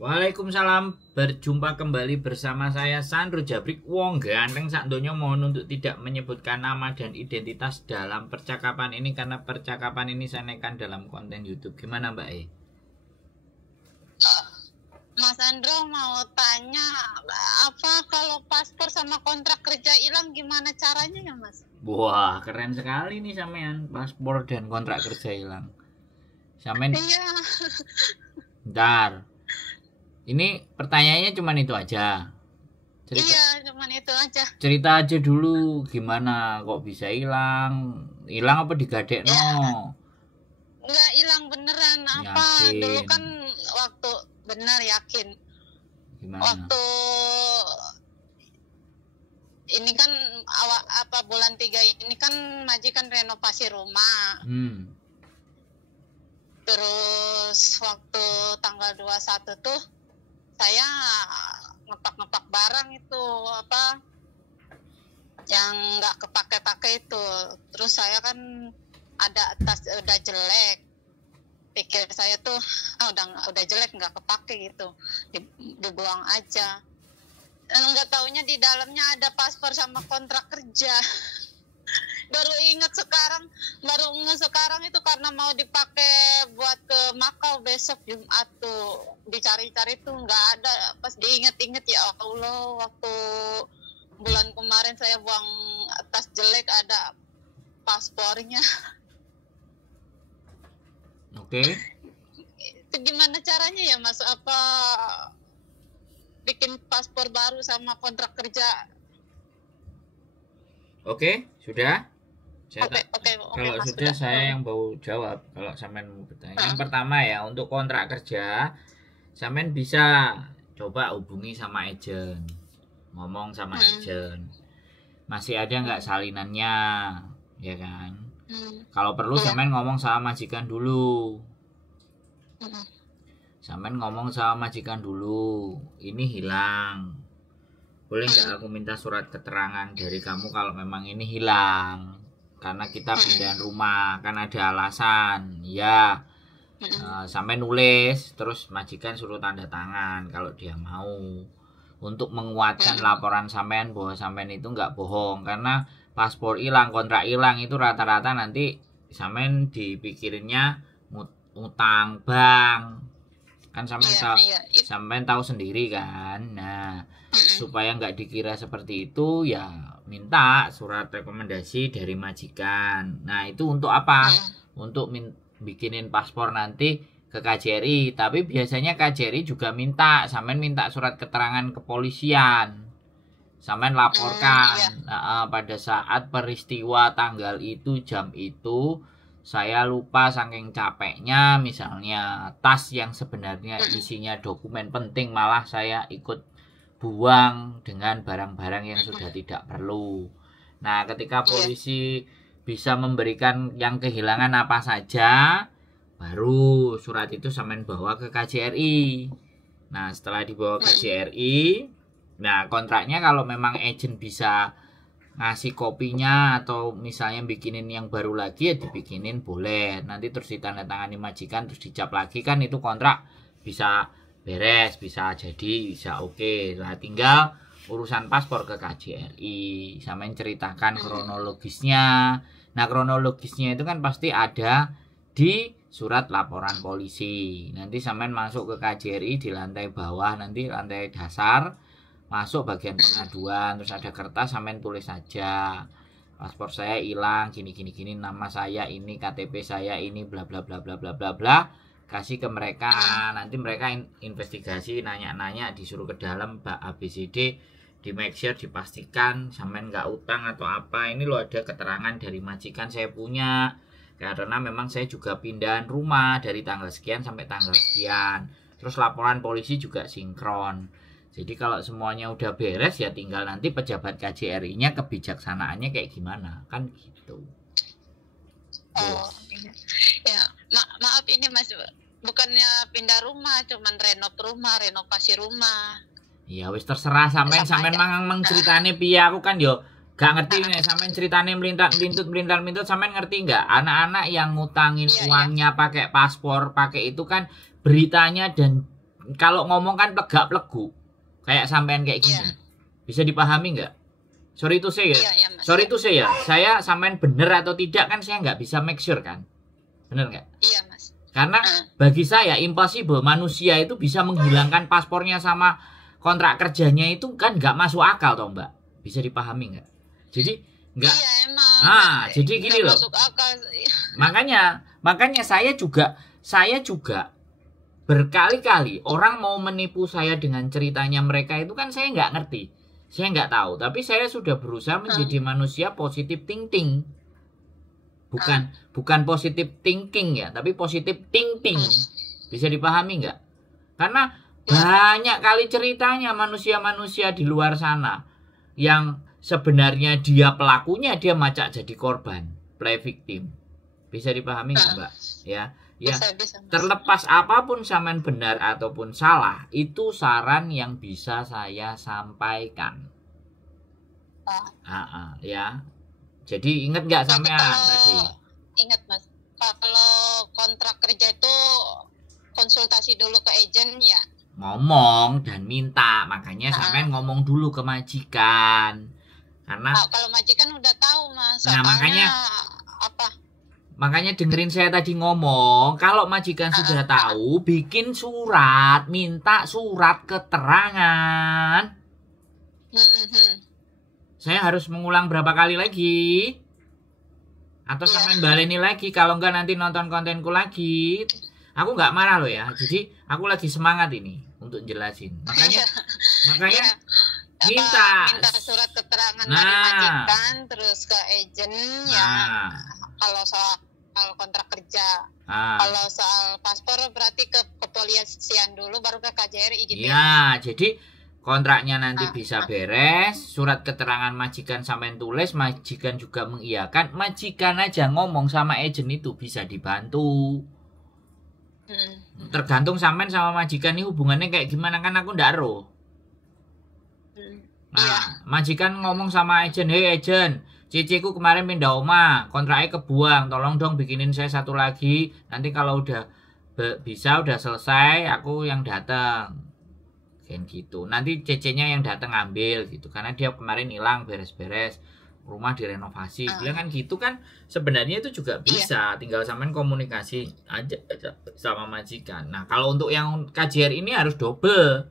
Waalaikumsalam, berjumpa kembali bersama saya Sandro Jabrik, wong ganteng sak donya. Mohon untuk tidak menyebutkan nama dan identitas dalam percakapan ini karena percakapan ini saya naikkan dalam konten YouTube. Gimana Mbak E? Mas Andro mau tanya, apa kalau paspor sama kontrak kerja hilang gimana caranya ya Mas? Wah, keren sekali nih sampean, paspor dan kontrak kerja hilang. Sampean Iya. Bentar. Ini pertanyaannya cuma itu aja. Iya, cuman itu aja. Cerita aja dulu gimana kok bisa hilang? Hilang apa digadekno? Ya, nggak hilang beneran. Apa Yakin. dulu kan waktu benar yakin. Gimana? Waktu ini kan bulan 3 ini kan majikan renovasi rumah. Terus waktu tanggal 21 tuh saya ngepak barang itu apa yang nggak kepake itu. Terus saya kan ada tas udah jelek, pikir saya tuh udah jelek nggak kepake gitu, dibuang aja. Nggak taunya di dalamnya ada paspor sama kontrak kerja. baru ingat sekarang itu karena mau dipakai buat ke Makau besok Jumat tuh, dicari-cari tuh nggak ada. Pas diingat-ingat, ya Allah, waktu bulan kemarin saya buang tas jelek ada paspornya. Oke. Itu gimana caranya ya Mas? Apa bikin paspor baru sama kontrak kerja? Oke, sudah. Oke, kalau Mas, sudah saya yang mau jawab. Kalau sampean mau bertanya, yang pertama ya, untuk kontrak kerja, sampean bisa coba hubungi sama agen, ngomong sama agen. Masih ada nggak salinannya, ya kan? Kalau perlu sampean ngomong sama majikan dulu. Sampean ngomong sama majikan dulu, ini hilang. Boleh nggak aku minta surat keterangan dari kamu kalau memang ini hilang? Karena kita pindahan rumah, kan ada alasan. Ya, sampai nulis, terus majikan suruh tanda tangan kalau dia mau. Untuk menguatkan laporan sampean bahwa sampean itu nggak bohong. Karena paspor hilang, kontrak hilang itu rata-rata nanti sampean dipikirinnya utang bank. Kan sampean tahu sendiri kan. Nah, supaya nggak dikira seperti itu, ya minta surat rekomendasi dari majikan. Nah, itu untuk apa? Untuk bikinin paspor nanti ke KJRI. Tapi biasanya KJRI juga sampean minta surat keterangan kepolisian. Sampean laporkan pada saat peristiwa tanggal itu, jam itu, saya lupa saking capeknya, misalnya tas yang sebenarnya isinya dokumen penting malah saya ikut buang dengan barang-barang yang sudah tidak perlu. Nah, ketika polisi bisa memberikan yang kehilangan apa saja, baru surat itu sampean bawa ke KJRI. Nah, setelah dibawa ke KJRI, nah kontraknya kalau memang agent bisa ngasih kopinya atau misalnya bikinin yang baru lagi, ya dibikinin boleh. Nanti terus ditandatangani majikan, terus dicap lagi, kan itu kontrak bisa beres, bisa jadi, bisa oke. Nah, tinggal urusan paspor ke KJRI, sampean ceritakan kronologisnya. Nah, kronologisnya itu kan pasti ada di surat laporan polisi. Nanti sampean masuk ke KJRI di lantai bawah, nanti lantai dasar, masuk bagian pengaduan, terus ada kertas, sampean tulis saja, paspor saya hilang gini, nama saya ini, KTP saya ini, bla bla bla bla bla bla bla. Kasih ke mereka, nanti mereka investigasi, nanya-nanya, disuruh ke dalam ABCD, di make sure, dipastikan sampean nggak utang atau apa. Ini loh ada keterangan dari majikan saya punya, karena memang saya juga pindahan rumah dari tanggal sekian sampai tanggal sekian. Terus laporan polisi juga sinkron. Jadi kalau semuanya udah beres, ya tinggal nanti pejabat KJRI-nya kebijaksanaannya kayak gimana, kan gitu. Oh, ya. Maaf ini Mas, bukannya pindah rumah, cuman renovasi rumah. Ya wis terserah sampean mang ceritane piye, aku kan yo gak ngerti nih sampean ceritane mlintut sampean ngerti nggak? Anak-anak yang ngutangin uangnya pakai paspor, pakai itu kan beritanya dan kalau ngomong kan plegak-plegu kayak sampean kayak gini. Iya. Bisa dipahami nggak? Sorry itu saya. Iya, Mas. Sorry itu saya sampean bener atau tidak kan saya nggak bisa make sure kan. Bener nggak? Iya, Mas. Karena bagi saya impossible manusia itu bisa menghilangkan paspornya sama kontrak kerjanya itu kan nggak masuk akal toh Mbak. Bisa dipahami nggak? Jadi nggak. Iya, emang. Jadi gini loh. Masuk akal. Makanya saya juga berkali-kali orang mau menipu saya dengan ceritanya mereka itu kan saya nggak ngerti. Saya nggak tahu, tapi saya sudah berusaha menjadi manusia positive thinking. Bukan positive thinking ya, tapi positive thinking. Bisa dipahami nggak? Karena banyak kali ceritanya manusia-manusia di luar sana yang sebenarnya dia pelakunya, dia macak jadi korban, play victim. Bisa dipahami nggak Mbak? Ya. Bisa. Terlepas apapun sampean benar ataupun salah, itu saran yang bisa saya sampaikan. Ya. Jadi ingat nggak sampean tadi? Ingat Mas. Kalau kontrak kerja itu konsultasi dulu ke agen ya. Ngomong dan minta, makanya sampean ngomong dulu ke majikan. Karena kalau majikan udah tahu Mas. Nah, makanya dengerin saya tadi ngomong, kalau majikan sudah tahu, bikin surat, minta surat keterangan. Saya harus mengulang berapa kali lagi? Atau sampean baleni lagi, kalau enggak nanti nonton kontenku lagi. Aku nggak marah loh ya, jadi aku lagi semangat ini untuk jelasin. Makanya minta surat keterangan dari majikan, terus ke agen ya. Kalau soal kontrak kerja, kalau soal paspor berarti ke kepolisian dulu, baru ke KJRI gitu. Ya, jadi kontraknya nanti bisa beres, surat keterangan majikan sampean tulis, majikan juga mengiyakan, majikan aja ngomong sama agen itu bisa dibantu. Tergantung sampean sama majikan ini hubungannya kayak gimana, kan aku ndak ero. Majikan ngomong sama agen, "Hei agen, ciciku kemarin pindah oma, kontraknya kebuang, tolong dong bikinin saya satu lagi. Nanti kalau udah udah selesai, aku yang datang." Kayak gitu. Nanti cc-nya yang datang ngambil gitu, karena dia kemarin hilang beres-beres, rumah direnovasi. Bilang kan gitu kan. Sebenarnya itu juga bisa, tinggal sampean komunikasi aja sama majikan. Nah, kalau untuk yang KJR ini harus double.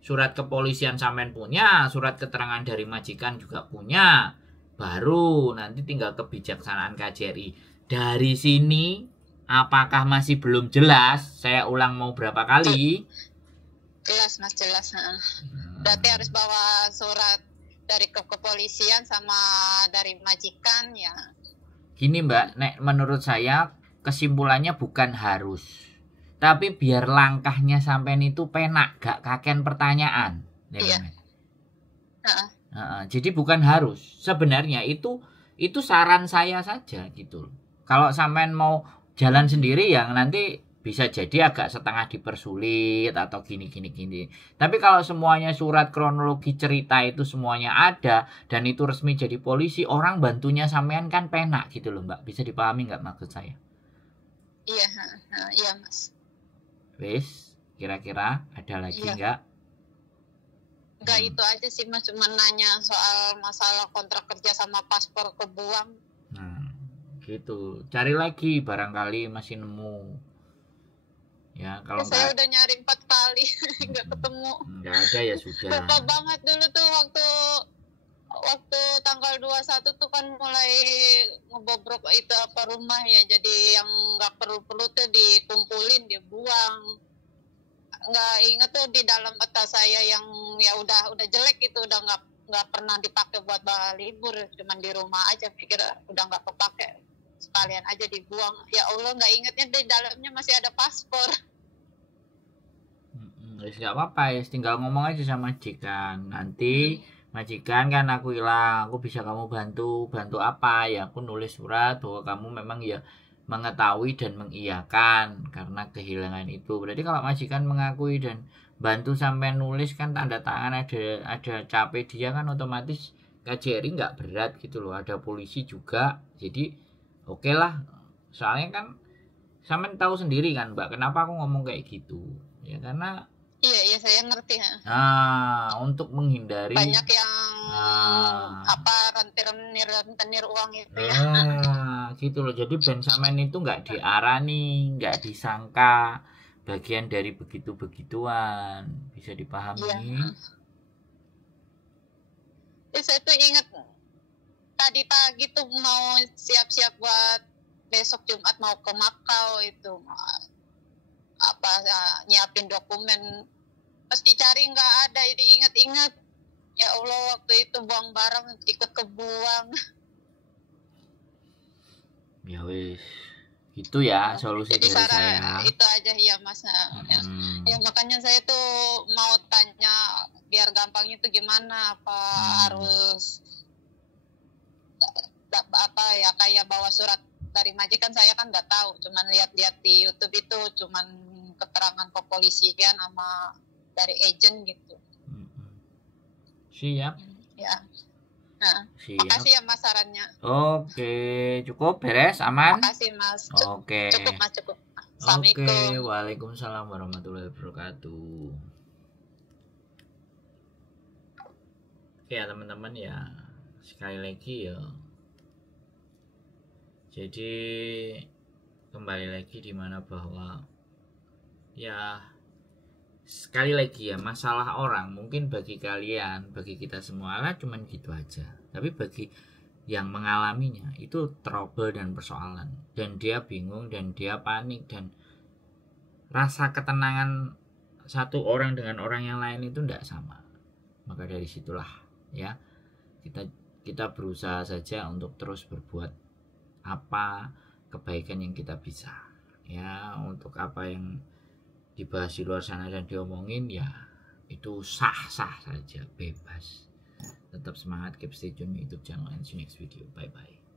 Surat kepolisian sampean punya, surat keterangan dari majikan juga punya. Baru nanti tinggal kebijaksanaan KJRI. Dari sini apakah masih belum jelas? Saya ulang mau berapa kali? Jelas Mas, jelas. Berarti harus bawa surat dari kepolisian sama dari majikan ya. Gini Mbak, menurut saya kesimpulannya bukan harus, tapi biar langkahnya sampean itu penak, gak kaken pertanyaan. Jadi bukan harus. Sebenarnya itu saran saya saja gitu. Kalau sampean mau jalan sendiri yang nanti bisa jadi agak setengah dipersulit atau gini. Tapi kalau semuanya surat kronologi cerita itu semuanya ada dan itu resmi jadi polisi, orang bantunya sampean kan penak gitu loh Mbak. Bisa dipahami nggak maksud saya? Iya Mas. Wis, kira-kira ada lagi nggak? Enggak, itu aja sih Mas, cuma nanya soal masalah kontrak kerja sama paspor kebuang. Gitu. Cari lagi barangkali masih nemu. Ya, kalau saya udah nyari 4 kali nggak ketemu. Nggak ada ya sudah. Lupa banget dulu tuh waktu tanggal 21 tuh kan mulai ngebobrok itu rumah ya, jadi yang nggak perlu tuh dikumpulin, dibuang. Nggak inget tuh di dalam peta saya yang ya udah jelek itu, udah nggak pernah dipakai buat libur, cuman di rumah aja, pikir udah nggak kepake, sekalian aja dibuang. Ya Allah, nggak ingetnya di dalamnya masih ada paspor. Nggak apa-apa ya, tinggal ngomong aja sama majikan. Nanti majikan kan aku hilang, aku bisa kamu bantu apa ya, aku nulis surat bahwa kamu memang ya mengetahui dan mengiyakan karena kehilangan itu. Berarti kalau majikan mengakui dan bantu sampai nulis kan tanda tangan, ada capek dia kan, otomatis KJRI nggak berat gitu loh, ada polisi juga, jadi oke lah. Soalnya kan sampean tahu sendiri kan Mbak, kenapa aku ngomong kayak gitu ya, karena Iya, iya saya ngerti. Nah, untuk menghindari Banyak yang ah, rentenir uang itu ya. gitu loh. Jadi Ben Samen itu nggak diarani, nggak disangka bagian dari begitu-begituan. Bisa Iya. dipahami? Saya tuh ingat tadi pagi tuh mau siap-siap buat besok Jumat mau ke Makau itu, nyiapin dokumen, pas dicari nggak ada, jadi ingat-ingat ya Allah waktu itu buang barang ikut kebuang. Ya wis, itu ya solusi Jadi dari saya. itu aja ya Mas. Ya makanya saya tuh mau tanya biar gampangnya itu gimana, apa harus apa ya kayak bawa surat dari majikan, saya kan nggak tahu, cuman lihat-lihat di YouTube itu cuman keterangan kepolisian sama dari agent gitu. Siap. Ya. Nah, siap. Makasih ya Mas sarannya. Oke, cukup beres aman? Makasih Mas. Oke. Cukup Mas, cukup. Oke, waalaikumsalam warahmatullahi wabarakatuh. Oke ya teman-teman ya, sekali lagi ya. Jadi kembali lagi dimana bahwa ya sekali lagi ya, masalah orang mungkin bagi kalian, bagi kita semua lah cuman gitu aja, tapi bagi yang mengalaminya itu trouble dan persoalan, dan dia bingung dan dia panik, dan rasa ketenangan satu orang dengan orang yang lain itu tidak sama. Maka dari situlah ya kita berusaha saja untuk terus berbuat apa kebaikan yang kita bisa ya. Untuk apa yang dibahas di luar sana dan diomongin ya itu sah-sah saja, bebas. Tetap semangat, keep stay tune YouTube channel, and see you next video. Bye bye.